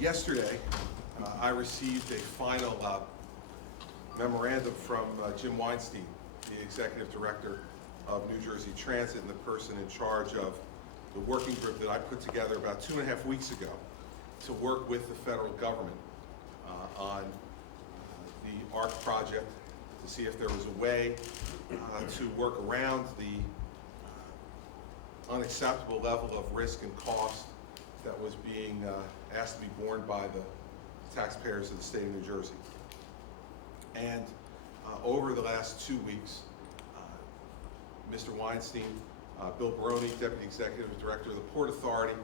Yesterday, I received a final memorandum from Jim Weinstein, the Executive Director of New Jersey Transit and the person in charge of the working group that I put together about 2.5 weeks ago to work with the federal government on the ARC project to see if there was a way to work around the unacceptable level of risk and cost that was being asked to be borne by the taxpayers of the state of New Jersey. And over the last 2 weeks, Mr. Weinstein, Bill Baroni, Deputy Executive Director of the Port Authority,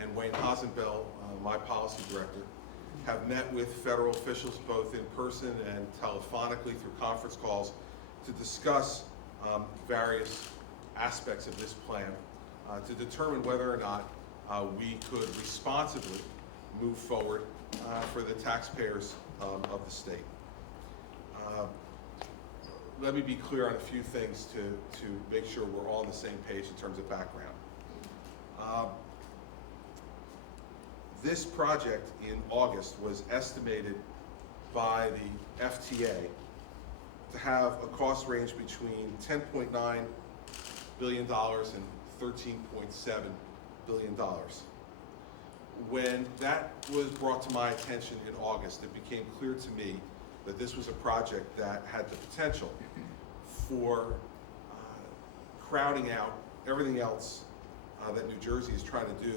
and Wayne Hasenbalg, my policy director, have met with federal officials both in person and telephonically through conference calls to discuss various aspects of this plan to determine whether or not we could responsibly move forward for the taxpayers of the state. Let me be clear on a few things to make sure we're all on the same page in terms of background. This project in August was estimated by the FTA to have a cost range between $10.9 billion and $13.7 billion. When that was brought to my attention in August, it became clear to me that this was a project that had the potential for crowding out everything else that New Jersey is trying to do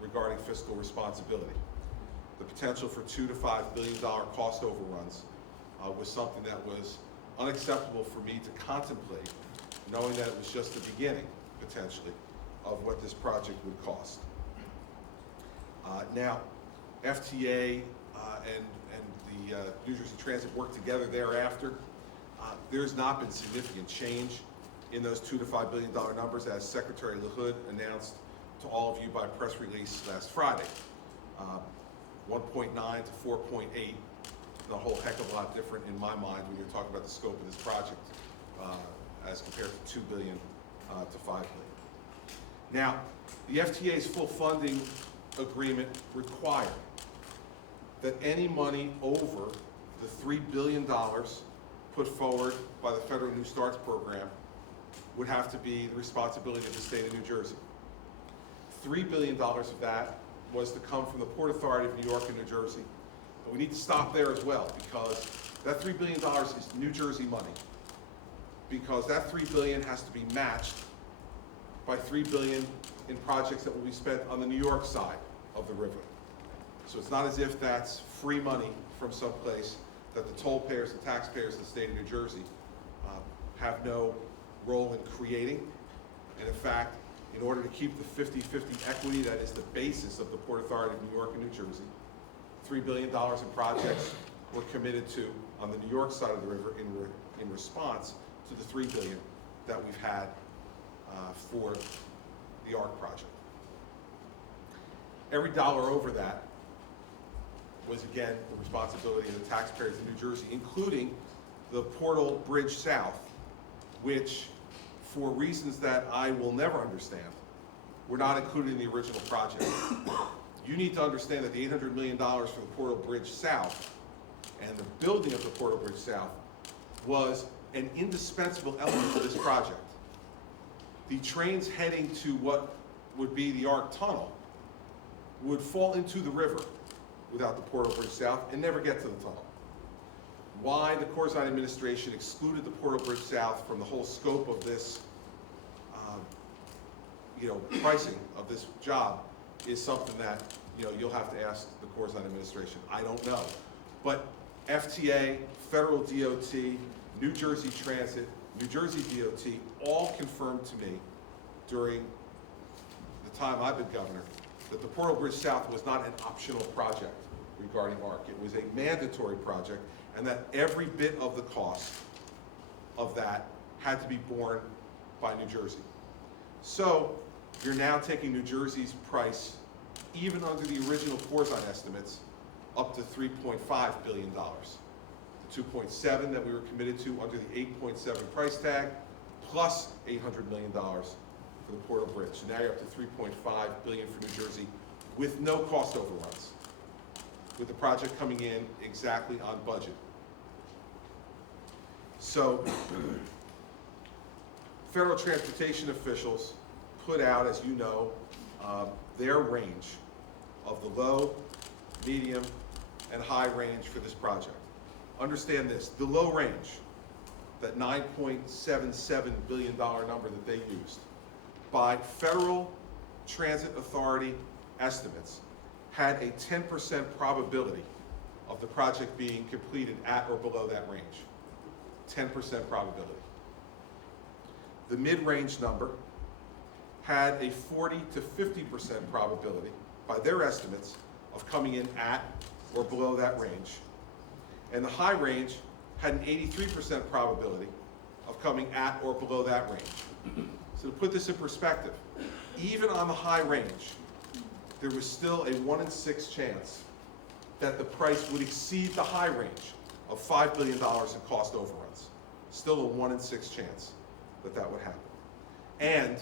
regarding fiscal responsibility. The potential for $2 to $5 billion cost overruns was something that was unacceptable for me to contemplate, knowing that it was just the beginning, potentially, of what this project would cost. Now, FTA and the New Jersey Transit worked together thereafter. There's not been significant change in those $2 to $5 billion numbers, as Secretary LaHood announced to all of you by press release last Friday. 1.9 to 4.8, a whole heck of a lot different in my mind when you're talking about the scope of this project as compared to $2 billion to $5 billion. Now, the FTA's full funding agreement required that any money over the $3 billion put forward by the Federal New Starts program would have to be the responsibility of the state of New Jersey. $3 billion of that was to come from the Port Authority of New York and New Jersey. But we need to stop there as well, because that $3 billion is New Jersey money. Because that $3 billion has to be matched by $3 billion in projects that will be spent on the New York side of the river. So it's not as if that's free money from someplace that the toll payers and taxpayers of the state of New Jersey have no role in creating. And in fact, in order to keep the 50-50 equity that is the basis of the Port Authority of New York and New Jersey, $3 billion in projects were committed to on the New York side of the river in response to the $3 billion that we've had for the ARC project. Every dollar over that was, again, the responsibility of the taxpayers in New Jersey, including the Portal Bridge South, which, for reasons that I will never understand, were not included in the original project. You need to understand that the $800 million for the Portal Bridge South and the building of the Portal Bridge South was an indispensable element of this project. The trains heading to what would be the ARC tunnel would fall into the river without the Portal Bridge South and never get to the tunnel. Why the Corzine administration excluded the Portal Bridge South from the whole scope of this, pricing of this job is something that, you'll have to ask the Corzine administration. I don't know. But FTA, Federal DOT, New Jersey Transit, New Jersey DOT all confirmed to me during the time I've been governor that the Portal Bridge South was not an optional project regarding ARC. It was a mandatory project, and that every bit of the cost of that had to be borne by New Jersey. So you're now taking New Jersey's price, even under the original Corzine estimates, up to $3.5 billion. The 2.7 that we were committed to under the 8.7 price tag, plus $800 million for the Portal Bridge. So now you're up to $3.5 billion for New Jersey with no cost overruns. with the project coming in exactly on budget. So, federal transportation officials put out, as you know, their range of the low, medium, and high range for this project. Understand this, the low range, that $9.77 billion number that they used, by Federal Transit Authority estimates, had a 10% probability of the project being completed at or below that range. 10% probability. The mid-range number had a 40 to 50% probability, by their estimates, of coming in at or below that range. And the high range had an 83% probability of coming at or below that range. So to put this in perspective, even on the high range, there was still a 1 in 6 chance that the price would exceed the high range of $5 billion in cost overruns. Still a 1 in 6 chance that that would happen. And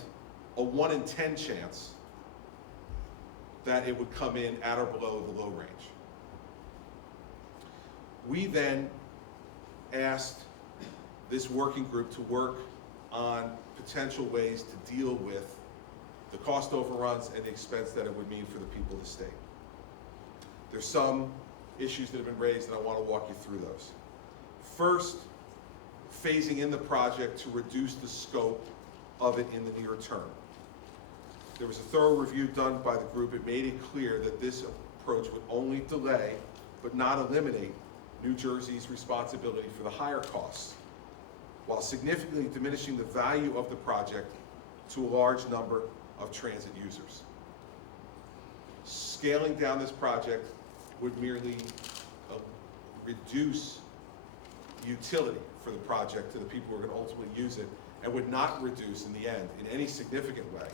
a 1 in 10 chance that it would come in at or below the low range. We then asked this working group to work on potential ways to deal with the cost overruns and the expense that it would mean for the people of the state. There's some issues that have been raised, and I want to walk you through those. First, phasing in the project to reduce the scope of it in the near term. There was a thorough review done by the group. It made it clear that this approach would only delay, but not eliminate, New Jersey's responsibility for the higher costs, while significantly diminishing the value of the project to a large number of transit users. Scaling down this project would merely reduce utility for the project to the people who are going to ultimately use it, and would not reduce, in the end, in any significant way,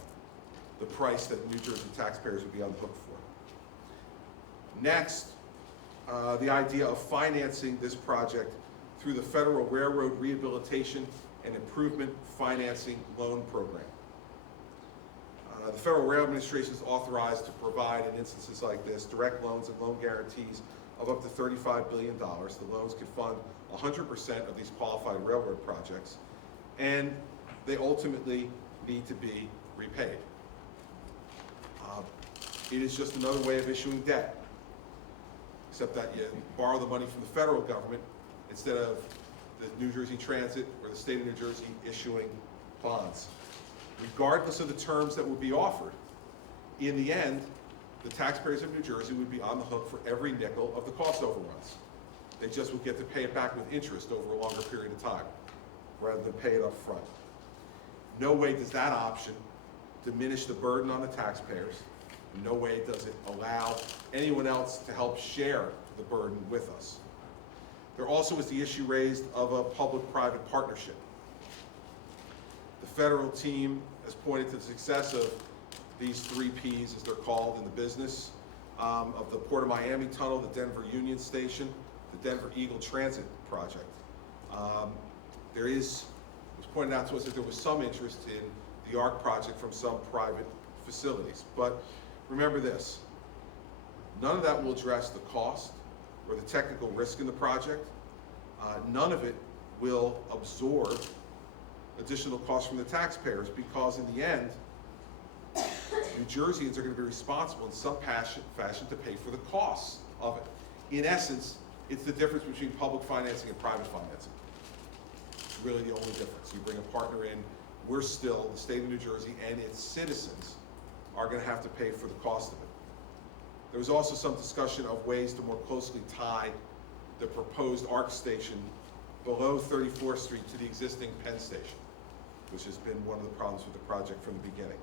the price that New Jersey taxpayers would be on the hook for. Next, the idea of financing this project through the Federal Railroad Rehabilitation and Improvement Financing Loan Program. The Federal Rail Administration is authorized to provide, in instances like this, direct loans and loan guarantees of up to $35 billion. The loans can fund 100% of these qualified railroad projects, and they ultimately need to be repaid. It is just another way of issuing debt, except that you borrow the money from the federal government instead of the New Jersey Transit or the state of New Jersey issuing bonds. Regardless of the terms that would be offered, in the end, the taxpayers of New Jersey would be on the hook for every nickel of the cost overruns. They just would get to pay it back with interest over a longer period of time, rather than pay it up front. No way does that option diminish the burden on the taxpayers. In no way does it allow anyone else to help share the burden with us. There also is the issue raised of a public-private partnership. The federal team has pointed to the success of these 3 Ps, as they're called in the business, of the Port of Miami Tunnel, the Denver Union Station, the Denver Eagle Transit Project. It was pointed out to us that there was some interest in the ARC project from some private facilities. But remember this, none of that will address the cost or the technical risk in the project. None of it will absorb additional costs from the taxpayers, because in the end, New Jerseyans are going to be responsible in some fashion to pay for the costs of it. In essence, it's the difference between public financing and private financing. It's really the only difference. You bring a partner in, we're still, the state of New Jersey and its citizens are going to have to pay for the cost of it. There was also some discussion of ways to more closely tie the proposed ARC station below 34th Street to the existing Penn Station, which has been one of the problems with the project from the beginning,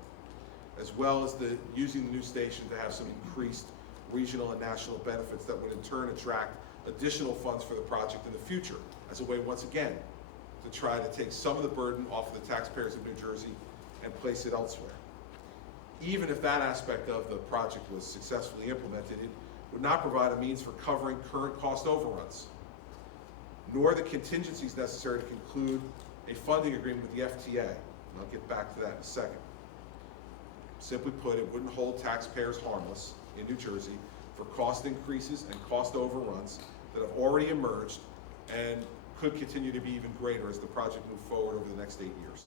as well as using the new station to have some increased regional and national benefits that would in turn attract additional funds for the project in the future, as a way, once again, to try to take some of the burden off of the taxpayers of New Jersey and place it elsewhere. Even if that aspect of the project was successfully implemented, it would not provide a means for covering current cost overruns, nor the contingencies necessary to conclude a funding agreement with the FTA. And I'll get back to that in a second. Simply put, it wouldn't hold taxpayers harmless in New Jersey for cost increases and cost overruns that have already emerged and could continue to be even greater as the project moves forward over the next 8 years.